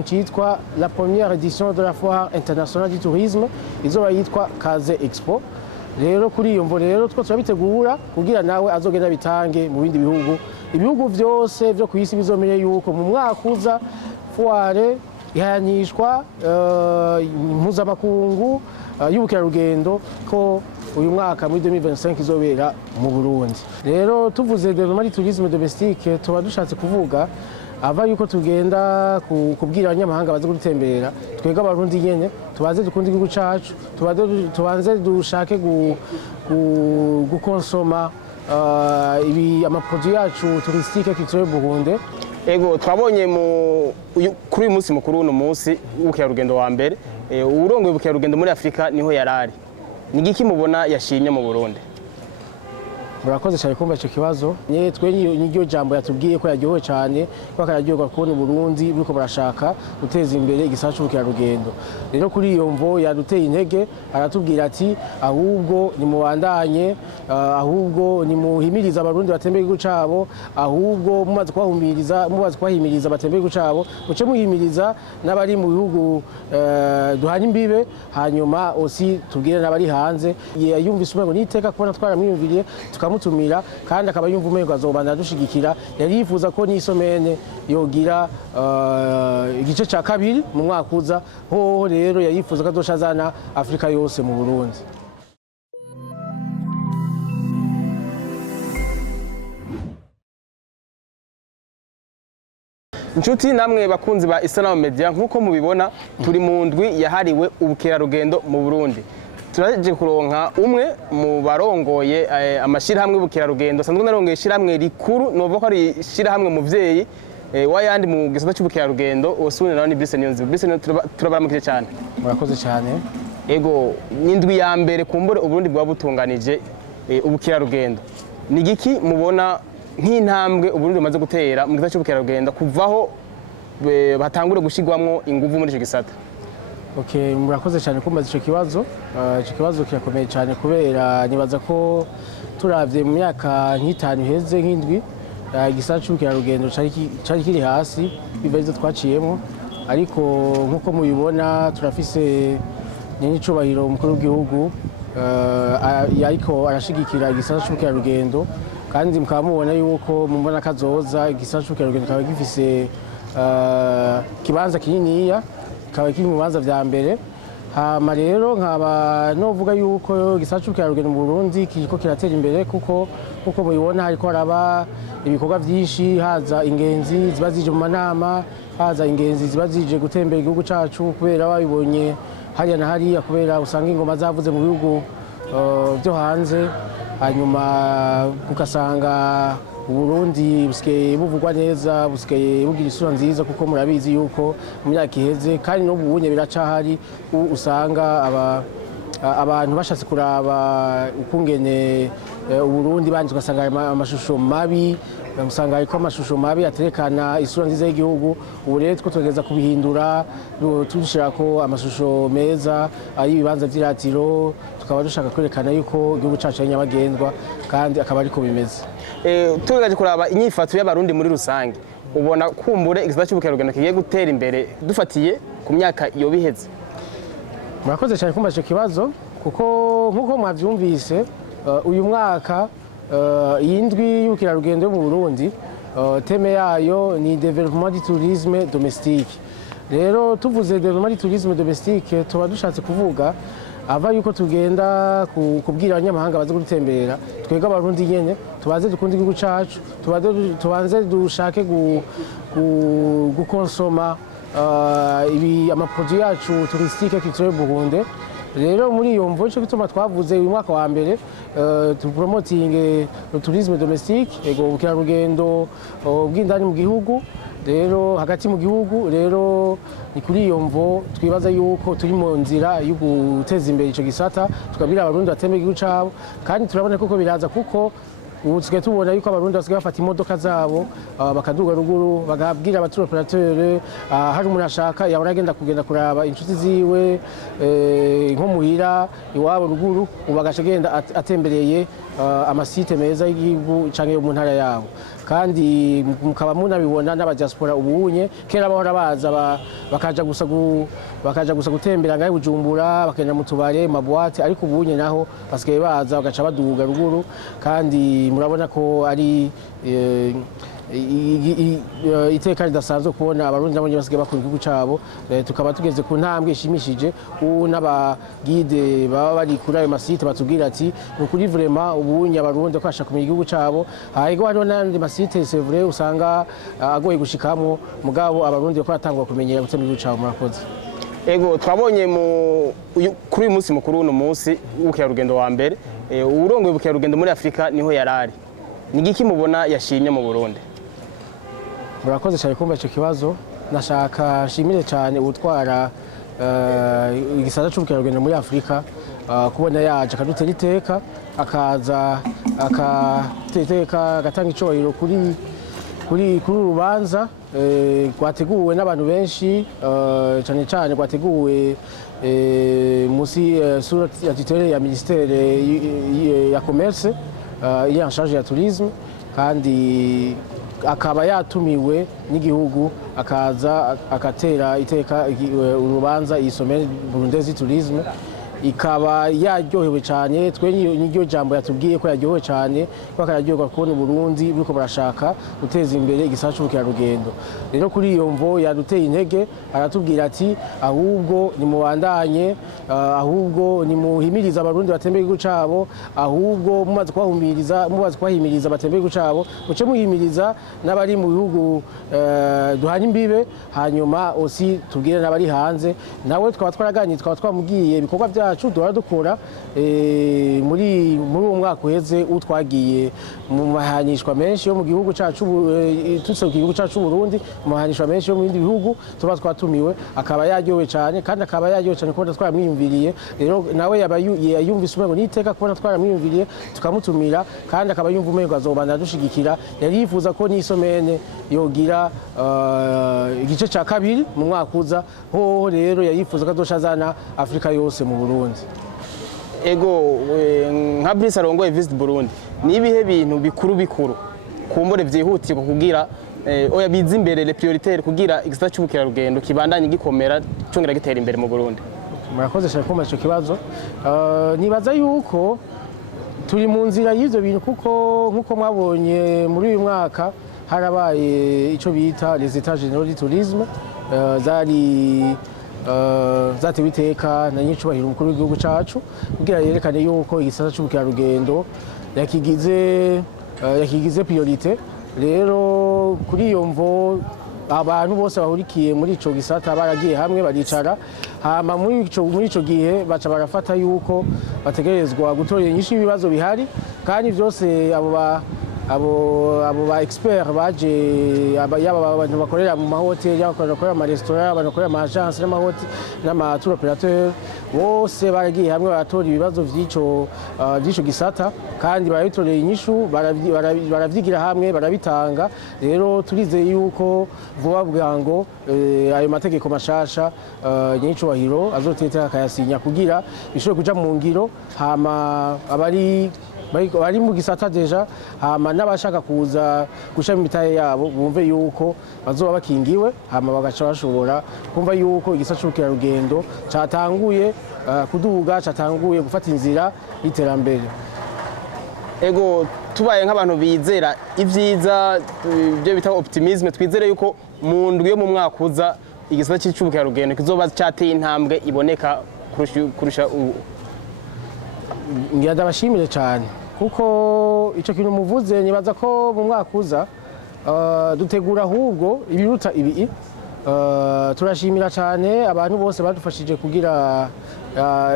ikintu cyitwa la première édition de la foire internationale du tourisme izoba yitwa Kaze Expo. Rero kuri iyo mvo rero two turabitegura kugira nawe azogenda bitange mu bindi bihugu. Ibihugu byose byo ku isi bizomenye yuko mu mwaka uza foire ihanishwa mpuzamakungu y'ubukerarugendo ko uyu mwaka muri 2025 izobera mu Burundi. Rero tuvuze développement du tourisme domestique tuba dushatse kuvuga ava yuko tugenda kubwira abanyamahanga baze gutembera twega abarundi nyene tubaze dukundi igihugu cacu tubanze dushake gukonsoma ibi amaproduit yacu touristique culturel Burundi. Ego twabonye kuri uyu munsi mukuru uno munsi w'ubukerarugendo wa mbere urongoye ubukerarugendo muri Afrika niho yarari. Ni giki mubona yashimye mu Burundi? Murakoze cyane kumva icyo kibazo. Twe n'iryo jambo yatubwiye ko yaryohewe cyane ko akararyoherwa kubona Burundi buriko burashaka guteza imbere igisata cy'ubukerarugendo. Rero kuri iyo mvo yaduteye intege aratubwira ati ahubwo nimubandanye, ahubwo nimuhimiriza abarundi batembera igihugu cabo, ahubwo mumaze kwahimiriza batembera igihugu cabo, muce muhimiriza n'abari mu bihugu duhana imbibe, hanyuma osi tubwire n'abari hanze. Yumvise umengo niteka kubona twaramwiyumviriye tukamutumira kandi akaba yumva umengo azobana dushigikira. Yari yifuza ko n'isomene yogira igice ca kabiri mu mwaka uza. Ho rero yari yifuza ko azoshazana Afrika yose mu Burundi. Inshuti namwe bakunzi ba Islam Media, nkuko mubibona turi mu ndwi yahariwe ubukerarugendo mu Burundi. Turaje kuronka umwe mu barongoye amashirahamwe y'ubukerarugendo, sanzwe narongoye ishirahamwe rikuru novuga ko ari ishirahamwe muvyeyi wayandi mu gisata cy'ubukerarugendo osune nawe ni Brice Niyonzima. Brice turabaramukije cyane. Murakoze cyane. Ego n'indwi ya mbere kumbure Uburundi bwa butunganije ubukerarugendo. Ni giki mubona nk'intambwe Uburundi bumaze gutera mu gisata cy'ubukerarugendo kuvaho batangure gushigwamwo inguvu muri ico gisata? Okay, murakoze cyane kumbaza ico kibazo. Ico kibazo kirakomeye cyane kubera nibaza ko turavye mu myaka nk'itanu heze nk'indwi igisata cy'ubukerarugendo cari kiri hasi bibazo twaciyemo, ariko nkuko mubibona turafise n'icubahiro umukuru w'igihugu yariko arashigikira igisata cy'ubukerarugendo, kandi mukaba mubona yuko mubona kazoza igisata cy'ubukerarugendo kaba gifise kibanza kininiya, kaba kiri mu bibanza vya mbere. Hama rero nkaba novuga yuko igisata cy'ubukerarugendo mu Burundi kiriko kiratera imbere kuko mubibona hariko haraba ibikorwa vyinshi, haza ingenzi ziba zije mu manama, haza ingenzi ziba zije gutembera igihugu cacu kubera babibonye hariya na hariya, kubera usanga ingoma zavuze mu bihugu byo hanze, hanyuma ugasanga Uburundi busigaye buvugwa neza, busigaye bugira isura nziza kuko murabizi yuko mu myaka iheze kandi n'ubu bunye biracahari usanga abantu bashatse kuraba ukungene Uburundi banze ugasanga amashusho mabi, usanga ariko amashusho mabi aterekana isura nziza y'igihugu. Ubu rero two tugeza kubihindura tushirako amashusho meza y'ibibanza vy'iratiro, tukaba dushaka kwerekana yuko igihugu cacu ari nyabagendwa kandi akaba ariko bimeze. Tugaje kuraba inyifato y'abarundi muri rusange, ubona kumbure igisata cy'ubukerarugendo kigiye gutera imbere dufatiye ku myaka iyo biheze? Murakoze cyane kumbaza ico kibazo kuko nkuko mwavyumvise uyu mwaka indwi y'ubukerarugendo mu Burundi teme yayo ni développement du tourisme domestique. Rero tuvuze développement du tourisme domestique tuba dushatse kuvuga ava yuko tugenda kubwira abanyamahanga baze gutembera twega abarundi nyene tubaze dukundi igihugu cacu, tubanze dushake gukonsoma ibi amaproduit yacu touristique culturel Burundi. Rero muri iyo mvo cyo gituma twavuze uyu mwaka wa mbere tu promoting le tourisme domestique, ego ubukerarugendo bw'indani mu gihugu, rero hagati mu gihugu. Rero ni kuri iyo mvo twibaza yuko turi mu nzira yo guteza imbere ico gisata, tukabwira abarundi batembera igihugu cabo, kandi turabona koko biraza kuko ubu tusigaye tubona yuko abarundi basigaye bafata imodoka zabo bakaduga ruguru bagabwira abatura operateur hari umuntu ashaka yabona kugenda kuraba inshuti ziwe nko muhira iwabo ruguru, ubu agaca agenda atembereye amasite meza y'igihugu canke yo mu ntara yabo. kandi mukaba munabibona n'abadiaspora ubunye kera bahora baza bakaja gusa gutembera ngahe Bujumbura bakagenda mu tubare mabuwate ariko ubunye naho basigaye baza bagaca baduga ruguru kandi murabona ko ari iteka ridasanzwe kubona abarundi nabo basigaye bakora igihugu cabo tukaba tugeze ku ntambwe ishimishije n'abagide baba bari kuri ayo masite batubwira ati ni ukuri vraiment ubunye abarundi ko bashaka kumenya igihugu cabo hariho n'andi masite c'est vrai usanga agoye gushikamo mugabo abarundi ko batangwa kumenyera gutema igihugu cabo. Murakoze. Ego twabonye kuri uyu munsi mukuru uno munsi w'ubukerarugendo wa mbere urongoye ubukerarugendo muri Afrika niho yarari ni giki mubona yashimye mu Burundi? Murakoze cyane kumva icyo kibazo. Nashaka shimire cyane utwara igisata cy'ubukerarugendo muri Afrika kubona yaje akadutera iteka akaza agatanga icyubahiro kuri urubanza rwateguwe n'abantu benshi cyane cyane rwateguwe musi sur la tutelle ya ministère ya commerce iri en charge ya tourisme kandi akaba yatumiwe n'igihugu akaza agatera iteka urubanza isomero Burundese tourisme ikaba yaryohewe cyane twe n'iryo jambo yatubwiye ko yaryohewe cyane ko akaryoherwa kubona Burundi buriko barashaka guteza imbere igisata cy'ubukerarugendo. Rero kuri iyo mvo yaduteye intege aratubwira ati ahubwo nimubandanye ahubwo nimuhimiriza abarundi batembera igihugu cabo ahubwo mumaze kubahimiriza batembera igihugu cabo muce muhimiriza n'abari mu bihugu duhana imbibe hanyuma osi tubwire n'abari hanze nawe twaba twaraganiriye twaba twamubwiye ibikorwa byacu duhora dukora muri uwo mwaka uheze utwagiye mu mahanishwa menshi yo mu gihugu cyacu tutse ku gihugu cyacu Burundi mu mahanishwa menshi yo mu bindi bihugu tuba twatumiwe akaba yaryohewe cyane kandi akaba yaryohewe cyane kubona twaramwiyumviriye. Rero nawe yumvise umengo n'iteka kubona twaramwiyumviriye tukamutumira kandi akaba yumva umengo azobana dushigikira. Yari yifuza ko n'isomene yogira igice cya kabiri mu mwaka uza ho rero yari yifuza ko azoshazana Afrika yose mu Burundi. Ego nka Brice arongoye Visit Burundi ni ibihe bintu bikuru kumbure vyihutirwa kugira oya biza imbere les prioritaires kugira igisata cy'ubukerarugendo kibandanye gikomera cyongera gitera imbere mu Burundi? Murakoze cyane kumva ico kibazo. Nibaza yuko turi mu nzira y'ivyo bintu kuko nkuko mwabonye muri uyu mwaka harabaye ico bita les états généraux du tourisme zatewe iteka na nyicubahiro umukuru w'igihugu cyacu kugira yerekane yuko igisata cy'ubukerarugendo yakigize priorite. Rero kuri iyo mvo abantu bose bahurikiye muri ico gisata baragiye hamwe baricara hama muri ico gihe baca barafata yuko bategerezwa gutorera inyishu ibibazo bihari kandi byose abo ba expert baje yaba abantu bakorera mu mahoteli bakorera mu restaurant bakorera mu agence n'ama tour operateur bose baragiye hamwe baratora ibibazo vy'ico gisata kandi barabitorera inyishu baravyigira hamwe barabitanga. Rero turizeye yuko vuba bwango ayo mategeko mashasha nyicubahiro azoteta akayasinya kugira bishobore kuja mu ngiro hama bari mu gisata deja hama n'abashaka kuza guca mu mitaye yabo bumve yuko bazoba bakingiwe hama bagaca bashobora kumva yuko igisata cy'ubukerarugendo catanguye kuduga catanguye gufata inzira y'iterambere. Ego tubaye nk'abantu bizera ivyiza byo bita optimisme twizere yuko mu ndwi yo mu mwaka uza igisata cy'ubukerarugendo kizoba cyateye intambwe iboneka kurusha ndabashimire cyane kuko icyo kintu muvuze nibaza ko mu mwaka uza dutegura ahubwo ibiruta ibi. Turashimira cyane abantu bose badufashije kugira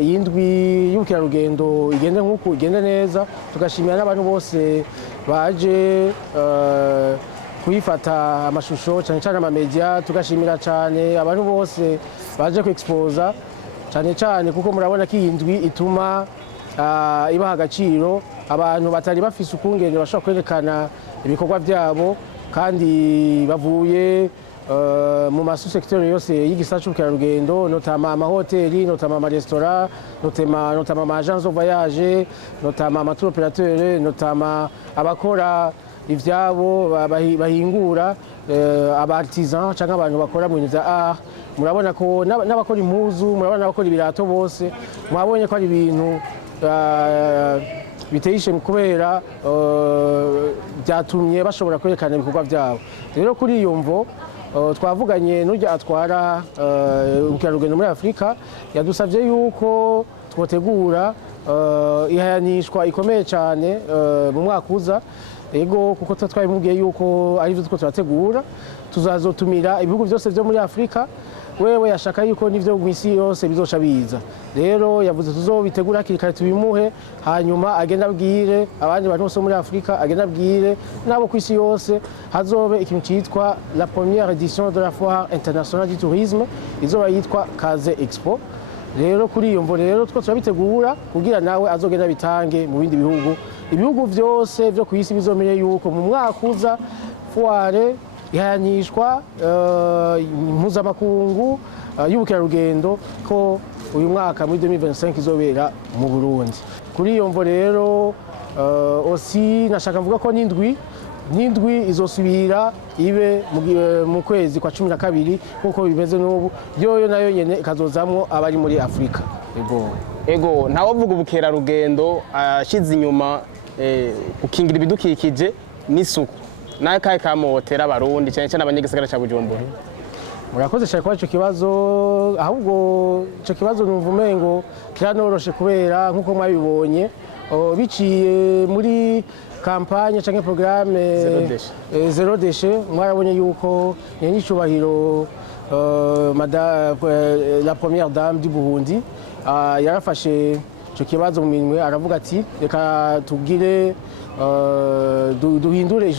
iyi ndwi y'ubukerarugendo igende nk'uko igende neza. Tugashimira n'abantu bose baje kuyifata amashusho cyane cyane amamedia. Tugashimira cyane abantu bose baje ku exposa cyane cyane kuko murabona ko iyi ndwi ituma ibaha agaciro abantu batari bafise ukungene bashobora kwerekana ibikorwa byabo kandi bavuye mu masusecteur yose y'igisata cy'ubukerarugendo notama amahoteli notama amaresitora notama amagence de voyage notama amatour operateur notama abakora ivyabo bahingura aba artisan cyangwa abantu bakora mu bintu vya art. Murabona ko n'abakora impuzu, murabona n'abakora ibirato bose mwabonye ko ari ibintu biteye ishema kubera byatumye bashobora kwerekana ibikorwa byabo. Rero kuri iyo mvo twavuganye n'urya atwara ubukerarugendo muri Afurika, yadusabye yuko twotegura ihayanishwa ikomeye cyane mu mwaka uza. Ego kuko twabimubwiye yuko ari byo turategura, tuzazotumira ibihugu byose byo muri Afurika. Wewe yashaka yuko n'ivyo mu isi yose bizoca biza. Rero yavuze tuzobitegura hakiri kare tubimuhe, hanyuma agenda abwire abandi bantu bose muri Afurika, agenda abwire nabo ku isi yose hazobe ikintu cyitwa la première édition de la foire internationale du tourisme, izoba yitwa Kaze Expo. Rero kuri iyo mvo rero two turabitegura kugira nawe azogenda bitange mu bindi bihugu. Ibihugu byose byo ku isi bizomenye yuko mu mwaka uza foire ihayanishwa mpuzamakungu y'ubukerarugendo ko uyu mwaka muri 2025 izobera mu Burundi. Kuri iyo mvo rero osi nashaka mvuga ko n'indwi izosubira ibe mu kwezi kwa 12 kuko bimeze n'ubu, yoyo nayo nyene ikazozamwo abari muri Afurika. Ego ntawovuga ubukerarugendo ashize inyuma gukingira ibidukikije n'isuku, naye kahe kamotera abarundi cyane cyane abanyagisagara ca Bujumbura. Murakoze cyane kwa ico kibazo, ahubwo ico kibazo numva umengo kiranoroshe kubera nkuko mwabibonye biciye muri kampanye canke programme Zero Déchet. Mwarabonye yuko nyicubahiro la première dame du Burundi yarafashe ico kibazo mu minwe, aravuga ati reka tugire duhindure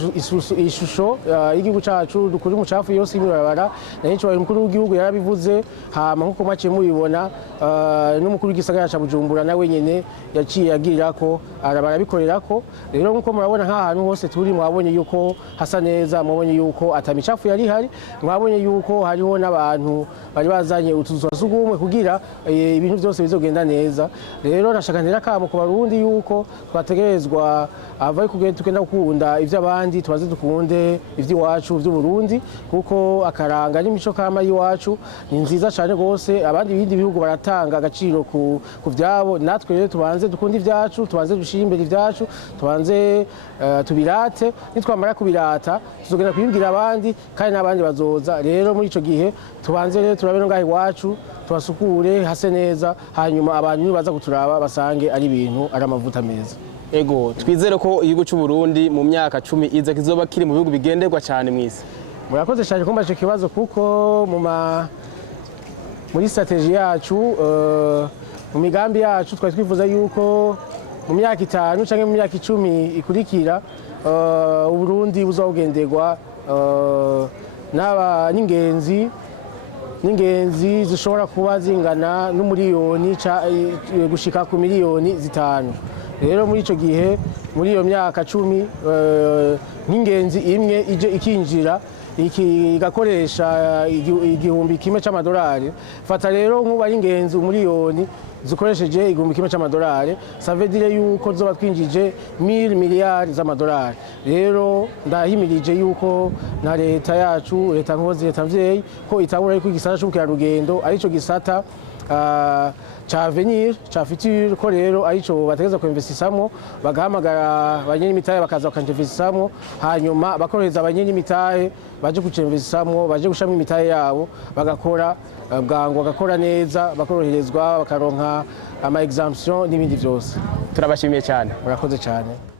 ishusho y'igihugu cacu, dukuri umucafu yose ibarabara. Naho umukuru w'igihugu yarabivuze, hama nkuko mwaciye mubibona n'umukuru w'igisagara ca Bujumbura nawe nyene yaciye agirira ko barabikorera ko. Rero nkuko murabona nk'ahantu hose turi, mwabonye yuko hasa neza, mwabonye yuko atamicafu yari hari, mwabonye yuko hariho n'abantu bari bazanye utuzu twa sugumwe kugira ibintu byose bizogenda neza. Rero nashaka ntera kamo ku Barundi yuko twategerezwa avaye kugenda tugenda gukunda ivy'abandi, tubaze dukunde ivy'iwacu vy'Uburundi kuko akaranga n'imico kama y'iwacu ni nziza cyane gose. Abandi bindi bihugu baratanga agaciro ku vyabo, natwe rero tubanze dukunde ivyacu, tubanze dushire imbere ivyacu, tubanze tubirate. Nitwamara kubirata tuzogenda kubibwira abandi kandi n'abandi bazoza. Rero muri ico gihe tubanze rero turabe ngaho iwacu, tubasukure hase neza, hanyuma abantu baza kuturaba basange ari ibintu ari amavuta meza. Ego twizere ko igihugu cy'u Burundi mu myaka 10 iza kizoba kiri mu bihugu bigenderwa cyane mwisi. Murakoze cyane kumva ico kibazo kuko muri strategie yacu mu migambi yacu twari twifuza yuko mu myaka 5 canke mu myaka 10 ikurikira Uburundi buzogenderwa n'ingenzi zishobora kuba zingana n'umuriyoni gushika ku miliyoni 5. Rero muri ico gihe muri iyo myaka 10 nk'ingenzi imwe ije ikinjira igakoresha igihumbi kimwe c'amadolari, fata rero nk'ubu ari ingenzi umuriyoni zikoresheje igihumbi kimwe c'amadolari, ça veut dire yuko zoba twinjije 1000 miliyari z'amadolari. Rero ndahimirije yuko na leta yacu, leta nkozi, leta mvyeyi ko itabura yuko igisata c'ubukerarugendo arico gisata ca avenir, ca futur, ko rero arico bategeza kuinvestisamo, bagahamagara abanyenimitahe bakaza bakanvestisamo, hanyuma bakorohereza abanyenimitahe baje kucinvestisamo, baje gushamwa imitahe yabo, bagakora bwangu, bagakora neza, bakoroherezwa, bakaronka ama exemption n'ibindi byose. Turabashimiye cyane. Murakoze cyane.